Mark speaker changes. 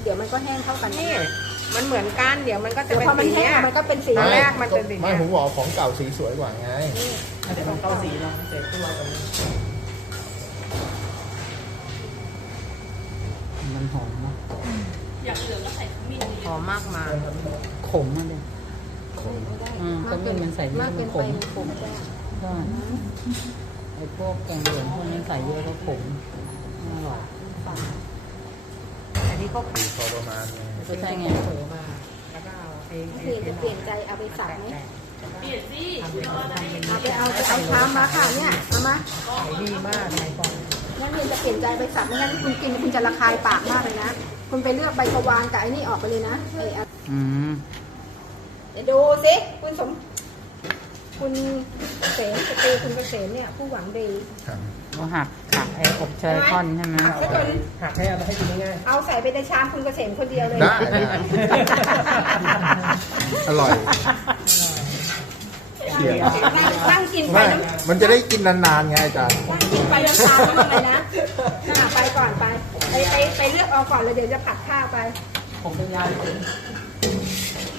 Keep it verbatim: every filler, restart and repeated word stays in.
Speaker 1: เดี๋ยวมันก็แห้งเท่ากัน
Speaker 2: นี่มันเหมือนกันเดี๋ยวมันก็จะ
Speaker 1: เดี๋ยว
Speaker 2: เป็น
Speaker 1: พอมัน
Speaker 2: สี
Speaker 1: แห้ง
Speaker 2: เนี้ย
Speaker 1: มันก็เป็นสี
Speaker 2: ตอนแร
Speaker 1: นี้
Speaker 2: กมันเป็นสี
Speaker 3: ไม่
Speaker 2: เนี้ย
Speaker 3: ผมบอกของเก่าสีสวยกว่าไง
Speaker 4: อันนี้ของเกาสีเนาะเสร็จตัวกัน
Speaker 5: มันหอมมาก
Speaker 2: หอมมากมา
Speaker 5: ขมมากเลย
Speaker 1: ไม่ได้
Speaker 5: อืม
Speaker 1: มากเกิน
Speaker 5: ก็มีมันใส่นี่
Speaker 1: มากเกิน
Speaker 5: มันข
Speaker 1: ไป
Speaker 5: ม
Speaker 1: มันขมจ้ะ
Speaker 5: ก็ไอ้พวกแกงเหลืองพวกนี้ใส่เยอะก็ขมไม่อร่อย
Speaker 2: อันนี้ก็
Speaker 3: สีพอประมาณไง
Speaker 5: ก็ใช่ไง
Speaker 2: เผลอมาแล้วก็เอาไอ้
Speaker 1: เปลี่ยนจะเปลี่ยนใจเอาไปสับไหม
Speaker 2: เปลี่ยนสิทำเป็นทำเป็น
Speaker 1: เอาไปเอาไปเอาชามมาค่ะเนี่ยเอามา
Speaker 2: ขายดีมากในก่อน
Speaker 1: งั้นเรียนจะเปลี่ยนใจไปสับไม่งั้นคุณกินคุณจะระคายปากมากเลยนะคุณไปเลือกใบกวานกับไอ้นี่ออกไปเลยนะไอ้อะ
Speaker 5: อืม
Speaker 1: เดี๋ยวดูสิคุณสม คุณเกษมสตรีคุณเกษมเนี่ยผู้หวังดี
Speaker 3: ครับ
Speaker 5: ก็หักหักไอ้อบเชยคอนใช่ไหม
Speaker 1: หักซะจน
Speaker 4: หักให้เอาไปให้กินง่าย
Speaker 1: เอาใส่ไปในชามคุณเกษมคนเดียวเลย
Speaker 3: ได้ได้อร่อยเขียว
Speaker 1: นั่งนั่งกินไป
Speaker 3: ไม่
Speaker 1: น้ำ
Speaker 3: มันจะได้กินนานๆไงอาจารย์
Speaker 1: นั่งกินไปน้ำตาไม่เป็นไรนะอ่ะไปก่อนไปไปไปไปเลือกเอาก่อนเลยเดี๋ยวจะผัดข้าวไป
Speaker 4: ๆผมเป็นยา